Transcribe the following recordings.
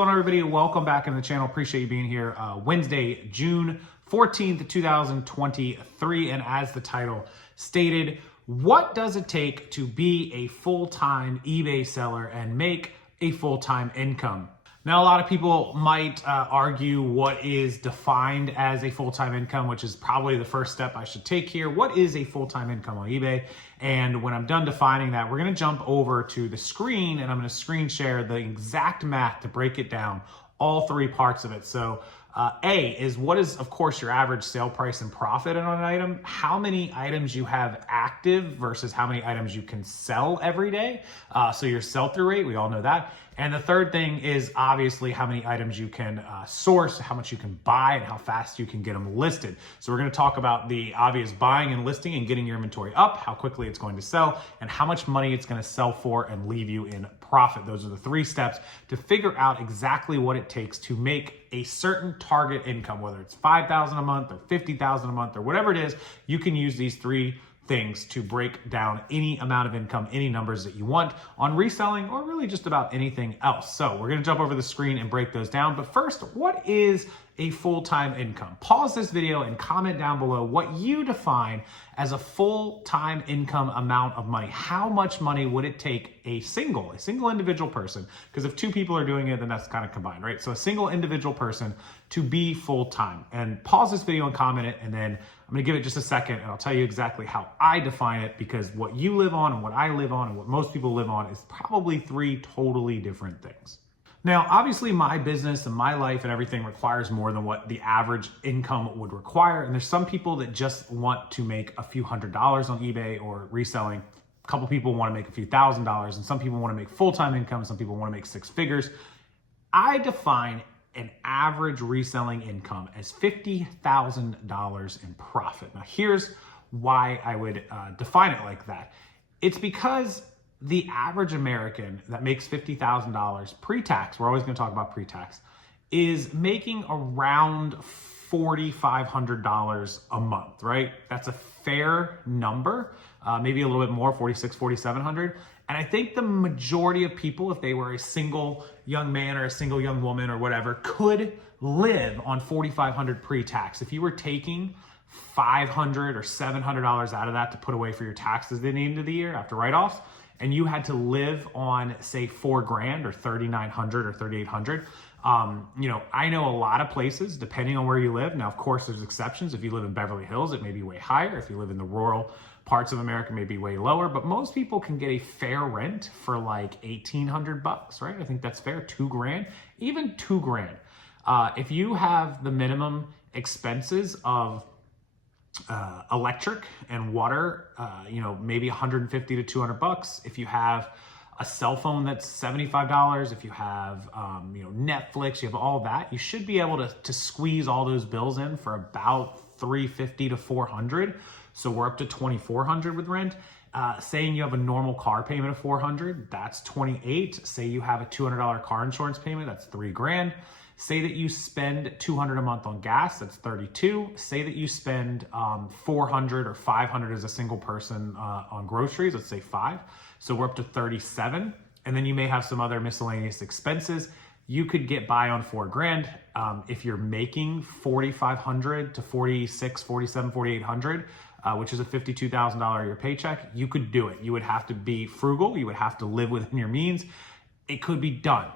going on, everybody? Welcome back in the channel. Appreciate you being here. Wednesday, June 14th, 2023. And as the title stated, what does it take to be a full-time eBay seller and make a full-time income? Now, a lot of people might argue what is defined as a full-time income, which is probably the first step I should take here. What is a full-time income on eBay? And when I'm done defining that, we're gonna jump over to the screen and I'm gonna screen share the exact math to break it down, all three parts of it. So A is what is, of course, your average sale price and profit on an item, how many items you have active versus how many items you can sell every day. So your sell-through rate, we all know that. And the third thing is obviously how many items you can source, how much you can buy, and how fast you can get them listed. So we're gonna talk about the obvious buying and listing and getting your inventory up, how quickly it's going to sell, and how much money it's gonna sell for and leave you in profit. Those are the three steps to figure out exactly what it takes to make a certain target income, whether it's $5,000 a month or $50,000 a month or whatever it is. You can use these three things to break down any amount of income, any numbers that you want on reselling or really just about anything else. So we're gonna jump over the screen and break those down. But first, what is a full-time income? Pause this video and comment down below what you define as a full-time income amount of money. How much money would it take a single individual person? Because if two people are doing it, then that's kind of combined, right? So a single individual person to be full-time. And pause this video and comment it, and then I'm gonna give it just a second and I'll tell you exactly how I define it, because what you live on and what I live on and what most people live on is probably three totally different things. Now, obviously my business and my life and everything requires more than what the average income would require. And there's some people that just want to make a few $100s on eBay or reselling. A couple people want to make a few $1,000s, and some people want to make full-time income. Some people want to make six figures. I define an average reselling income as $50,000 in profit. Now, here's why I would define it like that. It's because the average American that makes $50,000 pre-tax, we're always going to talk about pre-tax, is making around $4,500 a month, right? That's a fair number, maybe a little bit more, $4,600, $4,700. And I think the majority of people, if they were a single young man or a single young woman or whatever, could live on $4,500 pre-tax. If you were taking $500 or $700 out of that to put away for your taxes at the end of the year after write-offs, and you had to live on, say, $4,000 or $3,900 or $3,800, I know a lot of places, depending on where you live. Now, of course, there's exceptions. If you live in Beverly Hills, it may be way higher. If you live in the rural parts of America, it may be way lower. But most people can get a fair rent for like $1,800, right? I think that's fair. $2,000, even $2,000. If you have the minimum expenses of electric and water, maybe 150 to $200. If you have a cell phone that's $75, if you have, Netflix, you have all that, you should be able to squeeze all those bills in for about $350 to $400. So we're up to $2,400 with rent. Saying you have a normal car payment of $400, that's $2,800. Say you have a $200 car insurance payment, that's $3,000. Say that you spend $200 a month on gas, that's $32. Say that you spend $400 or $500 as a single person on groceries, let's say $5. So we're up to $37. And then you may have some other miscellaneous expenses. You could get by on $4,000. If you're making $4,500 to $4,600, $4,700, $4,800, which is a $52,000 a year paycheck, you could do it. You would have to be frugal. You would have to live within your means. It could be done.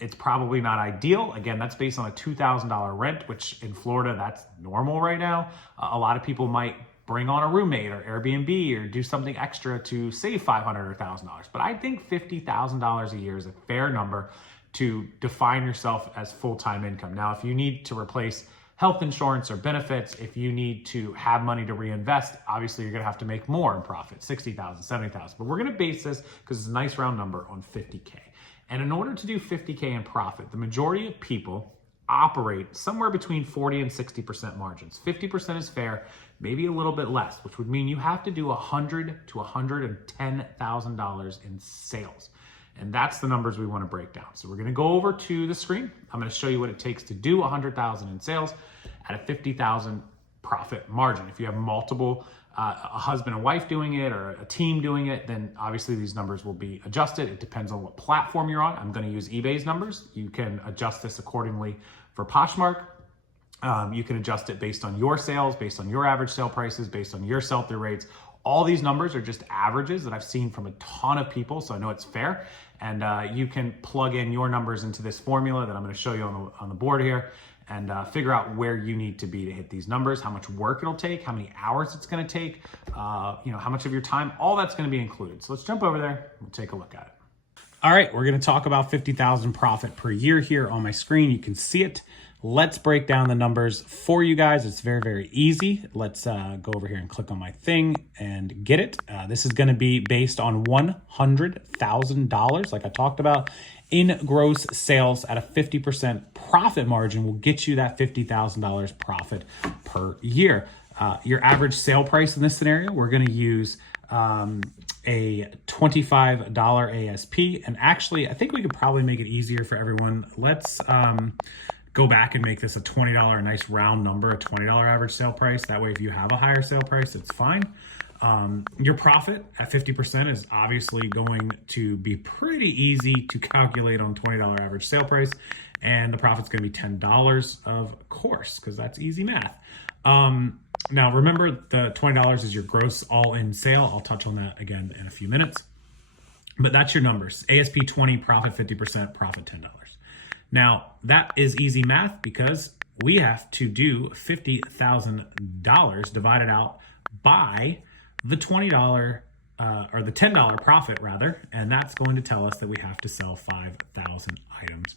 It's probably not ideal. Again, that's based on a $2,000 rent, which in Florida, that's normal right now. A lot of people might bring on a roommate or Airbnb or do something extra to save $500 or $1,000. But I think $50,000 a year is a fair number to define yourself as full-time income. Now, if you need to replace health insurance or benefits, if you need to have money to reinvest, obviously you're gonna have to make more in profit, $60,000, $70,000. But we're gonna base this, because it's a nice round number, on $50K. And in order to do $50K in profit, the majority of people operate somewhere between 40 and 60% margins. 50% is fair, maybe a little bit less, which would mean you have to do $100,000 to $110,000 in sales. And that's the numbers we want to break down. So we're going to go over to the screen. I'm going to show you what it takes to do $100,000 in sales at a $50,000 profit margin. If you have multiple a husband and wife doing it or a team doing it, then obviously these numbers will be adjusted. It depends on what platform you're on. I'm going to use eBay's numbers. You can adjust this accordingly for Poshmark. You can adjust it based on your sales, based on your average sale prices, based on your sell-through rates. All these numbers are just averages that I've seen from a ton of people, so I know it's fair. And you can plug in your numbers into this formula that I'm going to show you on the board here, and figure out where you need to be to hit these numbers, how much work it'll take, how many hours it's going to take, how much of your time, all that's going to be included. So let's jump over there and we'll take a look at it. All right, we're going to talk about 50,000 profit per year here on my screen. You can see it. Let's break down the numbers for you guys. It's very, very easy. Let's go over here and click on my thing and get it. This is going to be based on $100,000, like I talked about, in gross sales at a 50% profit margin will get you that $50,000 profit per year. Your average sale price in this scenario, we're going to use a $25 ASP. And actually, I think we could probably make it easier for everyone. Let's go back and make this a $20, a nice round number, a $20 average sale price. That way, if you have a higher sale price, it's fine. Your profit at 50% is obviously going to be pretty easy to calculate on $20 average sale price. And the profit's going to be $10, of course, because that's easy math. Now, remember, the $20 is your gross all-in sale. I'll touch on that again in a few minutes. But that's your numbers. ASP 20, profit 50%, profit $10. Now, that is easy math because we have to do $50,000 divided out by the $20 or the $10 profit rather, and that's going to tell us that we have to sell 5,000 items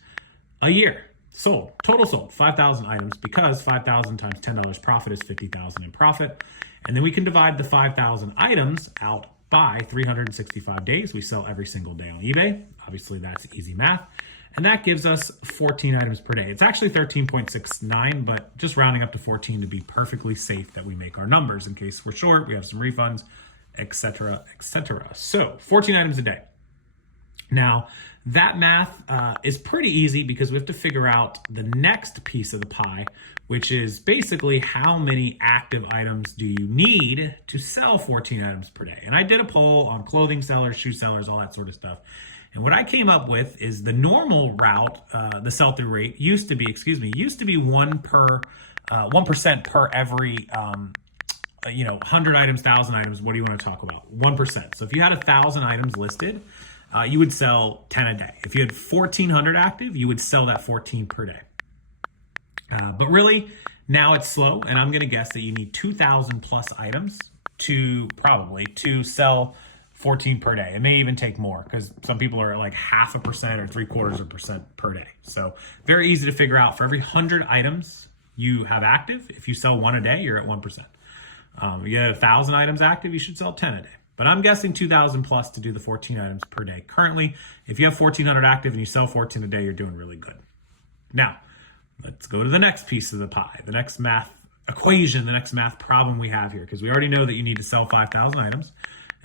a year. Sold, total sold, 5,000 items, because 5,000 times $10 profit is 50,000 in profit. And then we can divide the 5,000 items out by 365 days. We sell every single day on eBay. Obviously, that's easy math. And that gives us 14 items per day. It's actually 13.69, but just rounding up to 14 to be perfectly safe that we make our numbers in case we're short, we have some refunds, etc., etc. So 14 items a day. Now, that math is pretty easy because we have to figure out the next piece of the pie, which is basically how many active items do you need to sell 14 items per day. And I did a poll on clothing sellers, shoe sellers, all that sort of stuff. And what I came up with is the normal route, the sell-through rate used to be 1% per every 100 items, 1,000 items. What do you want to talk about? 1%. So if you had 1,000 items listed, you would sell 10 a day. If you had 1,400 active, you would sell that 14 per day. But really, now it's slow, and I'm going to guess that you need 2,000 plus items to sell 14 per day. It may even take more because some people are at like 0.5% or 0.75% per day. So very easy to figure out. For every 100 items you have active, if you sell 1 a day, you're at 1%. You have 1,000 items active, you should sell 10 a day. But I'm guessing 2,000 plus to do the 14 items per day. Currently, if you have 1,400 active and you sell 14 a day, you're doing really good. Now, let's go to the next piece of the pie, the next math equation, the next math problem we have here, because we already know that you need to sell 5,000 items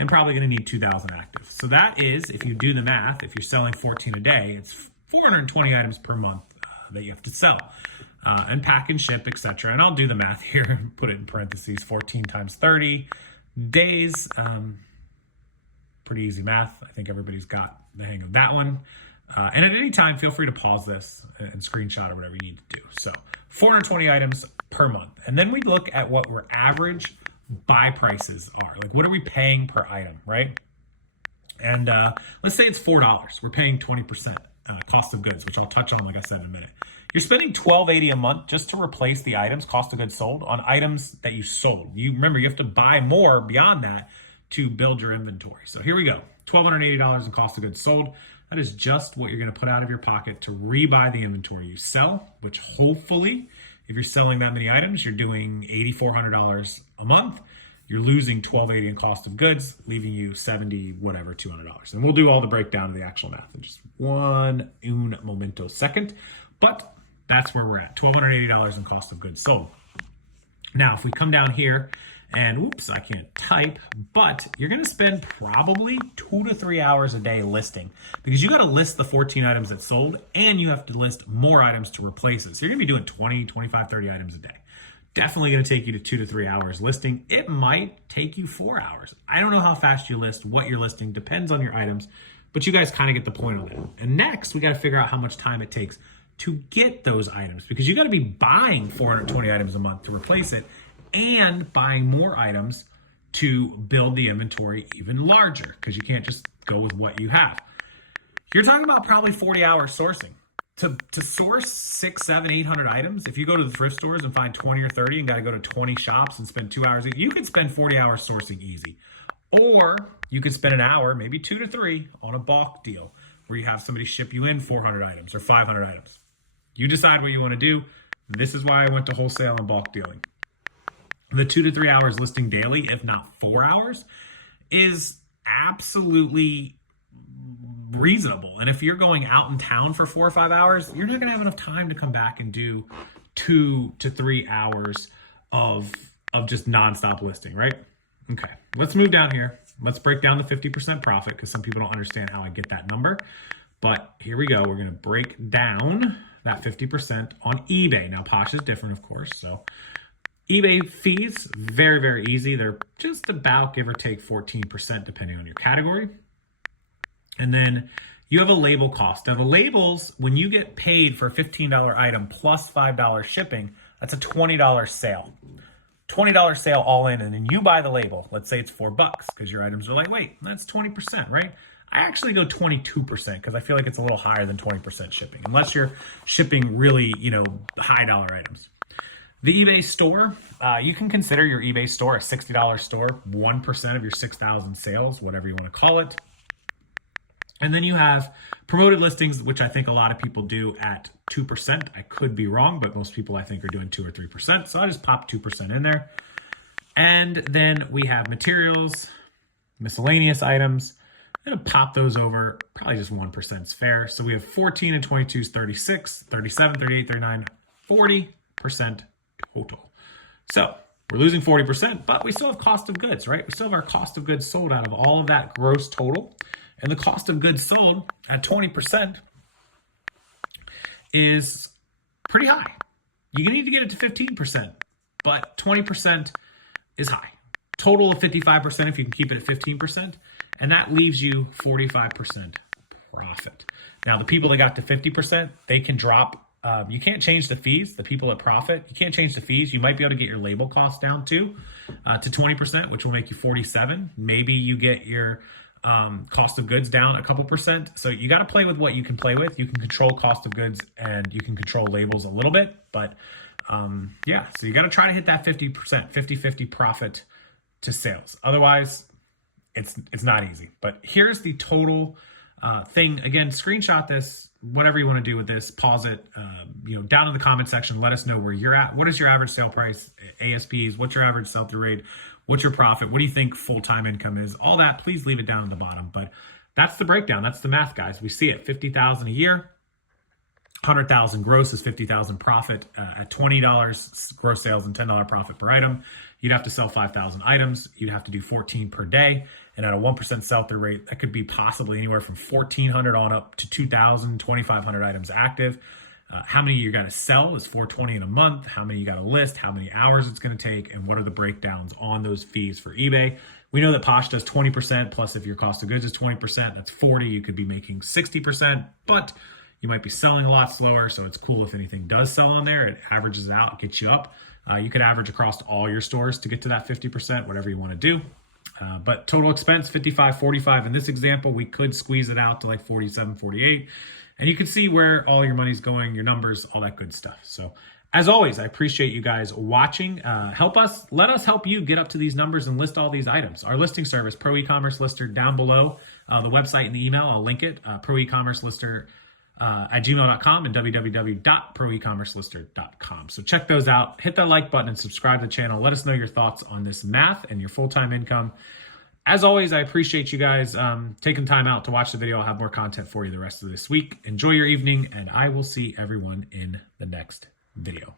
and probably going to need 2,000 active. So that is, if you do the math, if you're selling 14 a day, it's 420 items per month that you have to sell. And pack and ship, etc. And I'll do the math here and put it in parentheses, 14 times 30 days. Pretty easy math. I think everybody's got the hang of that one. And at any time, feel free to pause this and screenshot or whatever you need to do. So 420 items per month. And then we look at what our average buy prices are. Like, what are we paying per item, right? And let's say it's $4. We're paying 20% cost of goods, which I'll touch on, like I said, in a minute. You're spending $12.80 a month just to replace the items, cost of goods sold, on items that you sold. You remember, you have to buy more beyond that to build your inventory. So here we go, $1,280 in cost of goods sold. That is just what you're going to put out of your pocket to rebuy the inventory you sell, which hopefully, if you're selling that many items, you're doing $8,400 a month. You're losing $1,280 in cost of goods, leaving you $200. And we'll do all the breakdown of the actual math in just un momento second. But that's where we're at, $1,280 in cost of goods sold. Now, if we come down here and, oops, I can't type, but you're going to spend probably 2 to 3 hours a day listing, because you got to list the 14 items that sold, and you have to list more items to replace it. So you're going to be doing 20, 25, 30 items a day. definitely going to take you to 2 to 3 hours listing. It might take you 4 hours. I don't know how fast you list, what you're listing, depends on your items, but you guys kind of get the point on that. And next, we got to figure out how much time it takes to get those items, because you got to be buying 420 items a month to replace it and buying more items to build the inventory even larger, because you can't just go with what you have. You're talking about probably 40 hours sourcing. To source 600, 700, 800 items, if you go to the thrift stores and find 20 or 30 and got to go to 20 shops and spend 2 hours, you could spend 40 hours sourcing easy. Or you could spend an hour, maybe 2 to 3, on a bulk deal where you have somebody ship you in 400 items or 500 items. You decide what you want to do. This is why I went to wholesale and bulk dealing. The 2 to 3 hours listing daily, if not 4 hours, is absolutely reasonable. And if you're going out in town for 4 or 5 hours, you're not going to have enough time to come back and do 2 to 3 hours of just nonstop listing, right? Okay, let's move down here. Let's break down the 50% profit, because some people don't understand how I get that number. But here we go. We're going to break down that 50% on eBay. Now, Posh is different, of course. So eBay fees, very, very easy. They're just about, give or take, 14% depending on your category. And then you have a label cost. Now, the labels, when you get paid for a $15 item plus $5 shipping, that's a $20 sale. $20 sale all in, and then you buy the label. Let's say it's $4 because your items are lightweight. That's 20%, right? I actually go 22% because I feel like it's a little higher than 20% shipping, unless you're shipping really, high dollar items. The eBay store, you can consider your eBay store a $60 store, 1% of your 6,000 sales, whatever you want to call it. And then you have promoted listings, which I think a lot of people do at 2%. I could be wrong, but most people I think are doing 2 or 3%. So I just pop 2% in there. And then we have materials, miscellaneous items. I'm going to pop those over. Probably just 1% is fair. So we have 14 and 22 is 36, 37, 38, 39, 40% total. So we're losing 40%, but we still have cost of goods, right? We still have our cost of goods sold out of all of that gross total. And the cost of goods sold at 20% is pretty high. You need to get it to 15%, but 20% is high. Total of 55% if you can keep it at 15%, and that leaves you 45% profit. Now, the people that got to 50%, they can drop. You can't change the fees. The people at profit, you can't change the fees. You might be able to get your label cost down too, to 20%, which will make you 47. Maybe you get your cost of goods down a couple percent. So you got to play with what you can play with. You can control cost of goods and you can control labels a little bit, but yeah, so you got to try to hit that 50%, 50-50 profit to sales. Otherwise, it's not easy. But here's the total thing. Again, screenshot this, whatever you want to do with this, pause it, down in the comment section, let us know where you're at. What is your average sale price, ASPs? What's your average sell-through rate? What's your profit? What do you think full-time income is? All that, please leave it down at the bottom. But that's the breakdown. That's the math, guys. We see it, $50,000 a year, $100,000 gross is $50,000 profit at $20 gross sales and $10 profit per item. You'd have to sell 5,000 items. You'd have to do 14 per day. And at a 1% sell-through rate, that could be possibly anywhere from 1,400 on up to 2,000, 2,500 items active. How many you got to sell is 420 in a month. How many you got to list, how many hours it's going to take, and what are the breakdowns on those fees for eBay. We know that Posh does 20%, plus if your cost of goods is 20%, that's 40. You could be making 60%, but you might be selling a lot slower, so it's cool if anything does sell on there. It averages out, gets you up. You could average across all your stores to get to that 50%, whatever you want to do. But total expense, 55, 45. In this example, we could squeeze it out to like 47, 48. And you can see where all your money's going, your numbers, all that good stuff. So as always, I appreciate you guys watching. Let us help you get up to these numbers and list all these items. Our listing service, ProEcommercelister, down below the website and the email. I'll link it, ProEcommercelister at gmail.com and www.proecommercelister.com. So check those out. Hit that like button and subscribe to the channel. Let us know your thoughts on this math and your full-time income. As always, I appreciate you guys taking time out to watch the video. I'll have more content for you the rest of this week. Enjoy your evening, and I will see everyone in the next video.